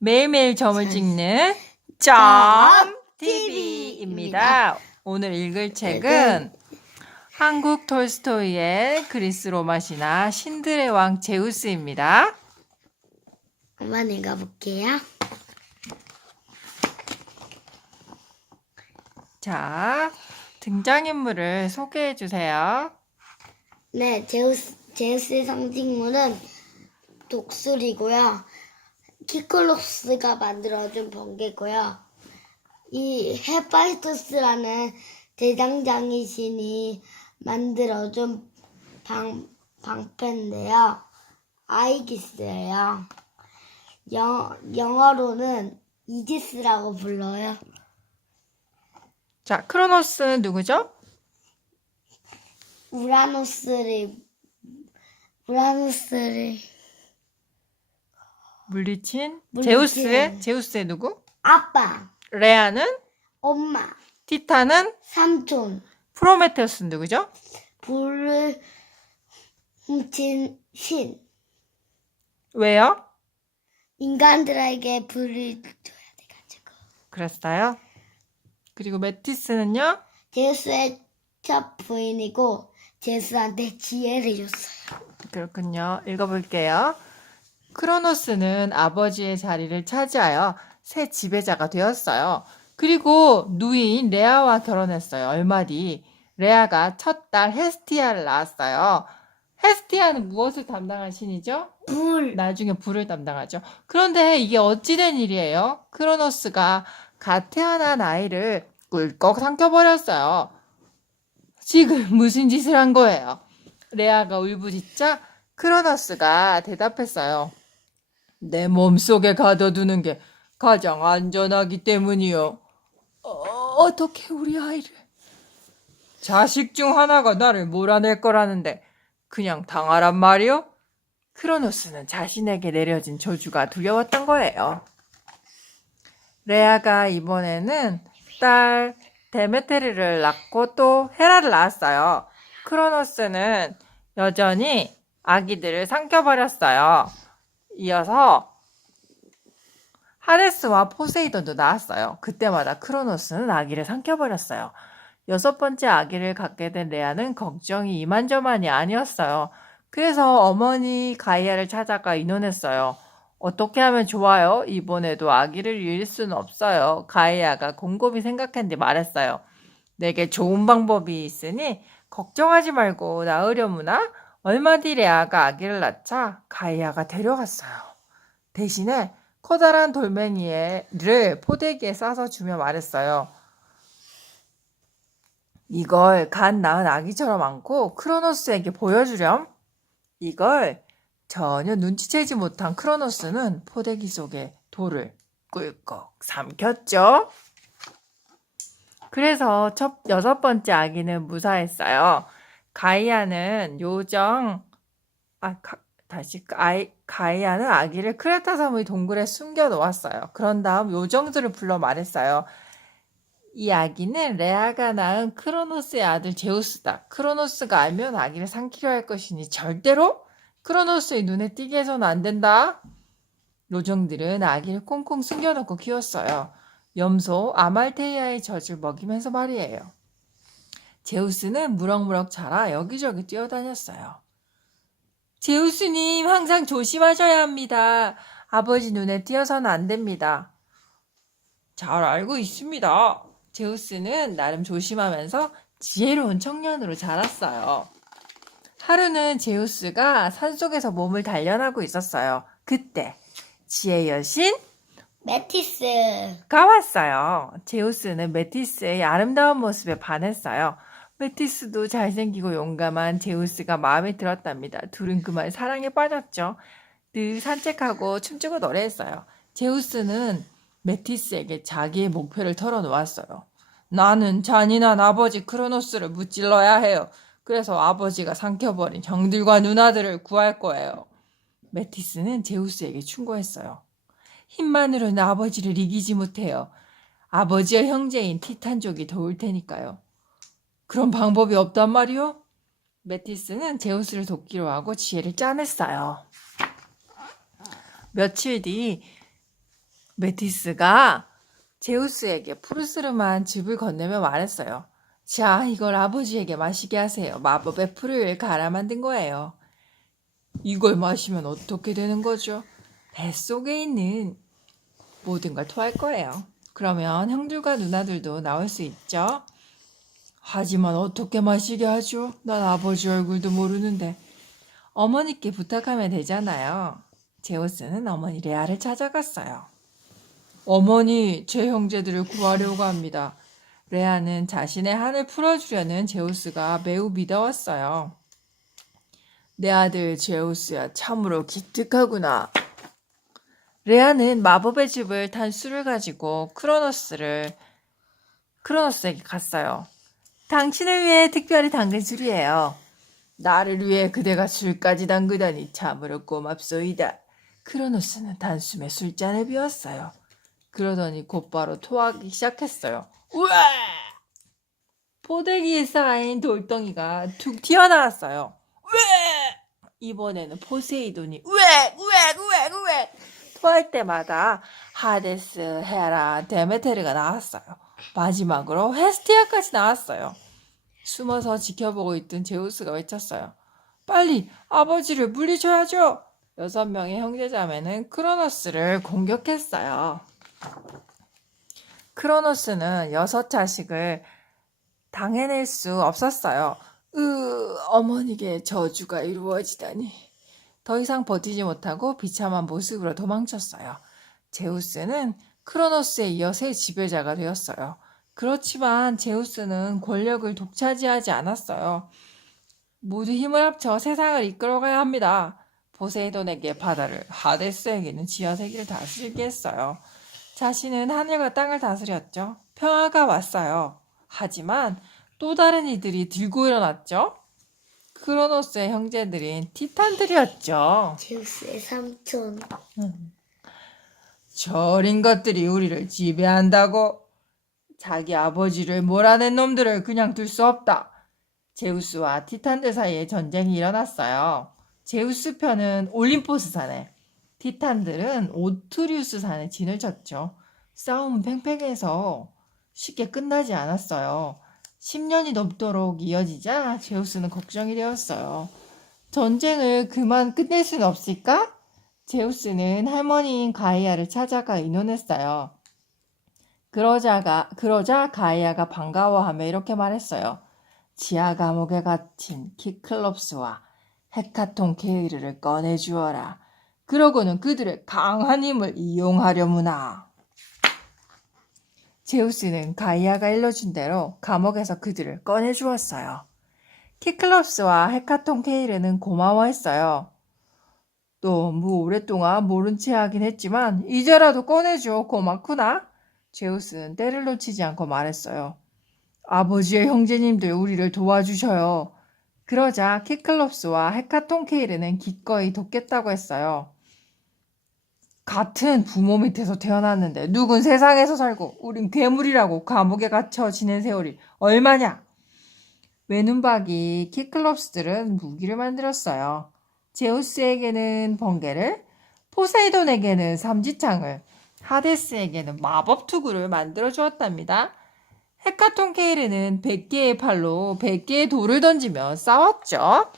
매일매일 점을 찍는 점 TV입니다. 오늘 읽을 책은 한국 톨스토이의 그리스 로마 신화 신들의 왕 제우스입니다. 한번 읽어볼게요. 자, 등장인물을 소개해 주세요. 네, 제우스의 상징물은 독수리고요. 키클롭스가 만들어준 번개고요. 이 헤파이토스라는 대장장이 신이 만들어준 방패인데요. 아이기스예요. 영어로는 이지스라고 불러요. 자, 크로노스는 누구죠? 우라노스를 물리친 물리친. 제우스의 누구? 아빠, 레아는? 엄마, 티타는? 삼촌, 프로메테우스는 누구죠? 불을 훔친 신. 왜요? 인간들에게 불을 줘야 돼가지고. 그랬어요. 그리고 메티스는요? 제우스의 첫 부인이고 제우스한테 지혜를 줬어요. 그렇군요. 읽어볼게요. 크로노스는 아버지의 자리를 차지하여 새 지배자가 되었어요. 그리고 누이인 레아와 결혼했어요. 얼마 뒤 레아가 첫 딸 헤스티아를 낳았어요. 헤스티아는 무엇을 담당한 신이죠? 불. 나중에 불을 담당하죠. 그런데 이게 어찌된 일이에요? 크로노스가 갓 태어난 아이를 꿀꺽 삼켜버렸어요. 지금 무슨 짓을 한 거예요? 레아가 울부짖자 크로노스가 대답했어요. 내 몸속에 가둬두는 게 가장 안전하기 때문이요. 어떻게 우리 아이를? 자식 중 하나가 나를 몰아낼 거라는데 그냥 당하란 말이요? 크로노스는 자신에게 내려진 저주가 두려웠던 거예요. 레아가 이번에는 딸 데메테르를 낳고 또 헤라를 낳았어요. 크로노스는 여전히 아기들을 삼켜버렸어요. 이어서 하데스와 포세이돈도 낳았어요. 그때마다 크로노스는 아기를 삼켜버렸어요. 6번째 아기를 갖게 된 레아는 걱정이 이만저만이 아니었어요. 그래서 어머니 가이아를 찾아가 의논했어요. 어떻게 하면 좋아요? 이번에도 아기를 잃을 수는 없어요. 가이아가 곰곰이 생각한 뒤 말했어요. 내게 좋은 방법이 있으니 걱정하지 말고 낳으려무나. 얼마 뒤 레아가 아기를 낳자 가이아가 데려갔어요. 대신에 커다란 돌멩이를 포대기에 싸서 주며 말했어요. 이걸 갓 낳은 아기처럼 안고 크로노스에게 보여주렴. 이걸 전혀 눈치채지 못한 크로노스는 포대기 속에 돌을 꿀꺽 삼켰죠. 그래서 6번째 아기는 무사했어요. 가이아는 가이아는 아기를 크레타 섬의 동굴에 숨겨 놓았어요. 그런 다음 요정들을 불러 말했어요. 이 아기는 레아가 낳은 크로노스의 아들 제우스다. 크로노스가 알면 아기를 삼키려 할 것이니 절대로 크로노스의 눈에 띄게 해서는 안 된다. 요정들은 아기를 콩콩 숨겨놓고 키웠어요. 염소 아말테이아의 젖을 먹이면서 말이에요. 제우스는 무럭무럭 자라 여기저기 뛰어다녔어요. 제우스님 항상 조심하셔야 합니다. 아버지 눈에 띄어서는 안 됩니다. 잘 알고 있습니다. 제우스는 나름 조심하면서 지혜로운 청년으로 자랐어요. 하루는 제우스가 산속에서 몸을 단련하고 있었어요. 그때 지혜 여신 메티스가 왔어요. 제우스는 메티스의 아름다운 모습에 반했어요. 메티스도 잘생기고 용감한 제우스가 마음에 들었답니다. 둘은 그만 사랑에 빠졌죠. 늘 산책하고 춤추고 노래했어요. 제우스는 메티스에게 자기의 목표를 털어놓았어요. 나는 잔인한 아버지 크로노스를 무찔러야 해요. 그래서 아버지가 삼켜버린 형들과 누나들을 구할 거예요. 메티스는 제우스에게 충고했어요. 힘만으로는 아버지를 이기지 못해요. 아버지의 형제인 티탄족이 도울 테니까요. 그런 방법이 없단 말이요? 메티스는 제우스를 돕기로 하고 지혜를 짜냈어요. 며칠 뒤 메티스가 제우스에게 푸르스름한 즙을 건네며 말했어요. 자, 이걸 아버지에게 마시게 하세요. 마법의 풀을 갈아 만든 거예요. 이걸 마시면 어떻게 되는 거죠? 뱃속에 있는 모든 걸 토할 거예요. 그러면 형들과 누나들도 나올 수 있죠? 하지만 어떻게 마시게 하죠? 난 아버지 얼굴도 모르는데. 어머니께 부탁하면 되잖아요. 제우스는 어머니 레아를 찾아갔어요. 어머니, 제 형제들을 구하려고 합니다. 레아는 자신의 한을 풀어주려는 제우스가 매우 믿어왔어요. 내 아들 제우스야, 참으로 기특하구나. 레아는 마법의 즙을 탄 술을 가지고 크로노스에게 갔어요. 당신을 위해 특별히 담근 술이에요. 나를 위해 그대가 술까지 담그다니 참으로 고맙소이다. 크로노스는 단숨에 술잔을 비웠어요. 그러더니 곧바로 토하기 시작했어요. 우와! 포대기에 쌓인 돌덩이가 툭 튀어나왔어요. 우와! 이번에는 포세이돈이 우엑 토할 때마다 하데스, 헤라, 데메테르가 나왔어요. 마지막으로 헤스티아까지 나왔어요. 숨어서 지켜보고 있던 제우스가 외쳤어요. 빨리 아버지를 물리쳐야죠. 6명의 형제자매는 크로노스를 공격했어요. 크로노스는 6자식을 당해낼 수 없었어요. 어머니께 저주가 이루어지다니. 더 이상 버티지 못하고 비참한 모습으로 도망쳤어요. 제우스는 크로노스에 이어 새 지배자가 되었어요. 그렇지만 제우스는 권력을 독차지하지 않았어요. 모두 힘을 합쳐 세상을 이끌어가야 합니다. 포세이돈에게 바다를, 하데스에게는 지하세계를 다스리게 했어요. 자신은 하늘과 땅을 다스렸죠. 평화가 왔어요. 하지만 또 다른 이들이 들고 일어났죠. 크로노스의 형제들인 티탄들이었죠. 제우스의 삼촌. 저린 것들이 우리를 지배한다고. 자기 아버지를 몰아낸 놈들을 그냥 둘 수 없다. 제우스와 티탄들 사이에 전쟁이 일어났어요. 제우스 편은 올림포스 산에, 티탄들은 오트리우스 산에 진을 쳤죠. 싸움은 팽팽해서 쉽게 끝나지 않았어요. 10년이 넘도록 이어지자 제우스는 걱정이 되었어요. 전쟁을 그만 끝낼 수는 없을까? 제우스는 할머니인 가이아를 찾아가 의논했어요. 그러자 가이아가 반가워하며 이렇게 말했어요. 지하 감옥에 갇힌 키클롭스와 헤카톤 케이르를 꺼내주어라. 그러고는 그들의 강한 힘을 이용하려무나. 제우스는 가이아가 일러준 대로 감옥에서 그들을 꺼내주었어요. 키클롭스와 헤카톤 케이르는 고마워했어요. 너무 오랫동안 모른 채 하긴 했지만 이제라도 꺼내줘. 고맙구나. 제우스는 때를 놓치지 않고 말했어요. 아버지의 형제님들 우리를 도와주셔요. 그러자 키클롭스와 헤카톤 케이르는 기꺼이 돕겠다고 했어요. 같은 부모 밑에서 태어났는데 누군 세상에서 살고 우린 괴물이라고 감옥에 갇혀 지낸 세월이 얼마냐? 외눈박이 키클롭스들은 무기를 만들었어요. 제우스에게는 번개를, 포세이돈에게는 삼지창을, 하데스에게는 마법 투구를 만들어 주었답니다. 헤카톤 케이르는 100개의 팔로 100개의 돌을 던지며 싸웠죠.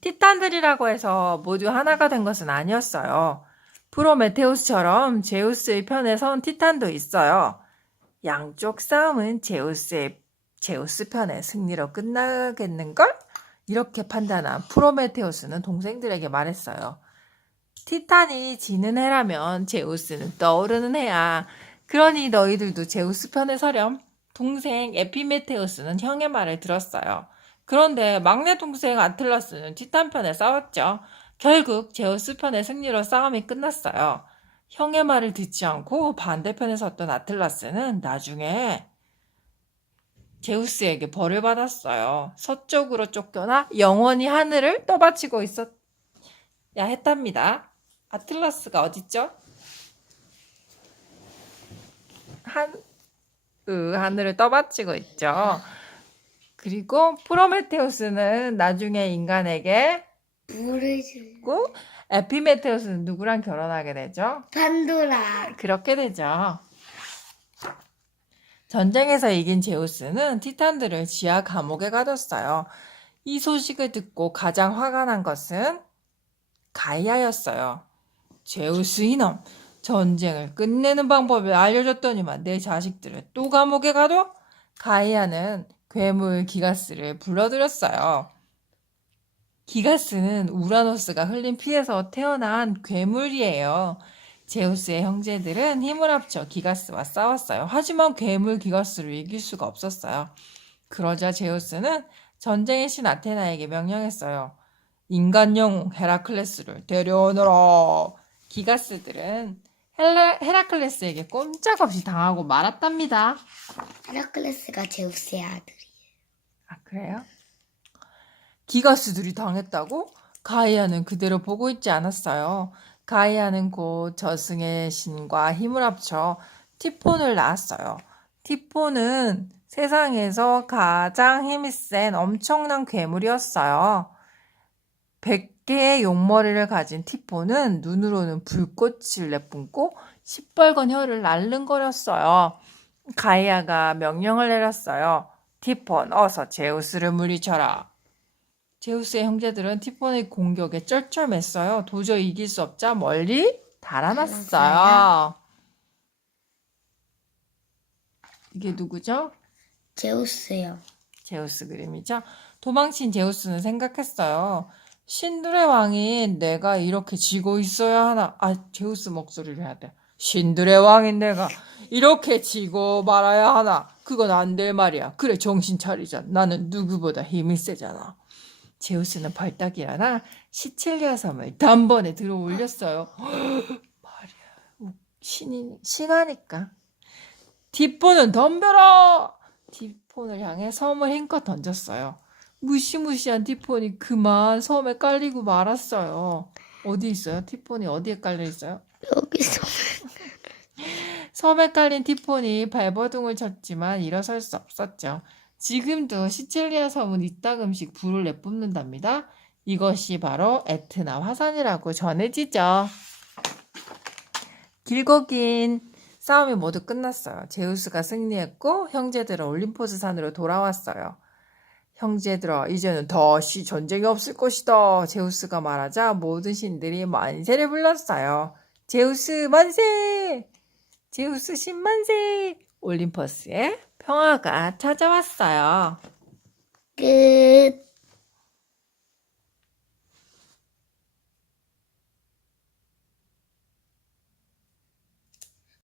티탄들이라고 해서 모두 하나가 된 것은 아니었어요. 프로메테우스처럼 제우스의 편에 선 티탄도 있어요. 양쪽 싸움은 제우스 편의 승리로 끝나겠는걸? 이렇게 판단한 프로메테우스는 동생들에게 말했어요. 티탄이 지는 해라면 제우스는 떠오르는 해야. 그러니 너희들도 제우스 편에 서렴. 동생 에피메테우스는 형의 말을 들었어요. 그런데 막내 동생 아틀라스는 티탄 편에 싸웠죠. 결국 제우스 편의 승리로 싸움이 끝났어요. 형의 말을 듣지 않고 반대편에 섰던 아틀라스는 나중에 제우스에게 벌을 받았어요. 서쪽으로 쫓겨나 영원히 하늘을 떠받치고 있어야 했답니다. 아틀라스가 어딨죠? 하늘을 떠받치고 있죠. 그리고 프로메테우스는 나중에 인간에게 물을 주. 고 에피메테우스는 누구랑 결혼하게 되죠? 판도라. 그렇게 되죠. 전쟁에서 이긴 제우스는 티탄들을 지하 감옥에 가뒀어요. 이 소식을 듣고 가장 화가 난 것은 가이아였어요. 제우스 이놈, 전쟁을 끝내는 방법을 알려줬더니만 내 자식들을 또 감옥에 가둬? 가이아는 괴물 기가스를 불러들였어요. 기가스는 우라노스가 흘린 피에서 태어난 괴물이에요. 제우스의 형제들은 힘을 합쳐 기가스와 싸웠어요. 하지만 괴물 기가스를 이길 수가 없었어요. 그러자 제우스는 전쟁의 신 아테나에게 명령했어요. 인간 영웅 헤라클레스를 데려오너라. 기가스들은 헤라클레스에게 꼼짝없이 당하고 말았답니다. 헤라클레스가 제우스의 아들이. 아, 그래요? 기가스들이 당했다고? 가이아는 그대로 보고 있지 않았어요. 가이아는 곧 저승의 신과 힘을 합쳐 티폰을 낳았어요. 티폰은 세상에서 가장 힘이 센 엄청난 괴물이었어요. 100개의 용머리를 가진 티폰은 눈으로는 불꽃을 내뿜고 시뻘건 혀를 날름거렸어요. 가이아가 명령을 내렸어요. 티폰, 어서 제우스를 물리쳐라. 제우스의 형제들은 티폰의 공격에 쩔쩔맸어요. 도저히 이길 수 없자 멀리 달아났어요. 이게 누구죠? 제우스요. 제우스 그림이죠. 도망친 제우스는 생각했어요. 신들의 왕인 내가 이렇게 지고 있어야 하나. 아, 제우스 목소리를 해야 돼. 신들의 왕인 내가 이렇게 지고 말아야 하나. 그건 안 될 말이야. 그래, 정신 차리자. 나는 누구보다 힘이 세잖아. 제우스는 벌떡 일어나 시칠리아 섬을 단번에 들어 올렸어요. 말이야. 신하니까. 티폰은 덤벼라! 티폰을 향해 섬을 힘껏 던졌어요. 무시무시한 티폰이 그만 섬에 깔리고 말았어요. 어디 있어요? 티폰이 어디에 깔려 있어요? 여기서. 섬에 깔린 티폰이 발버둥을 쳤지만 일어설 수 없었죠. 지금도 시칠리아 섬은 이따금씩 불을 내뿜는답니다. 이것이 바로 에트나 화산이라고 전해지죠. 길고 긴 싸움이 모두 끝났어요. 제우스가 승리했고 형제들은 올림포스 산으로 돌아왔어요. 형제들아, 이제는 다시 전쟁이 없을 것이다. 제우스가 말하자 모든 신들이 만세를 불렀어요. 제우스 만세! 제우스 신 만세! 올림포스에 평화가 찾아왔어요. 끝.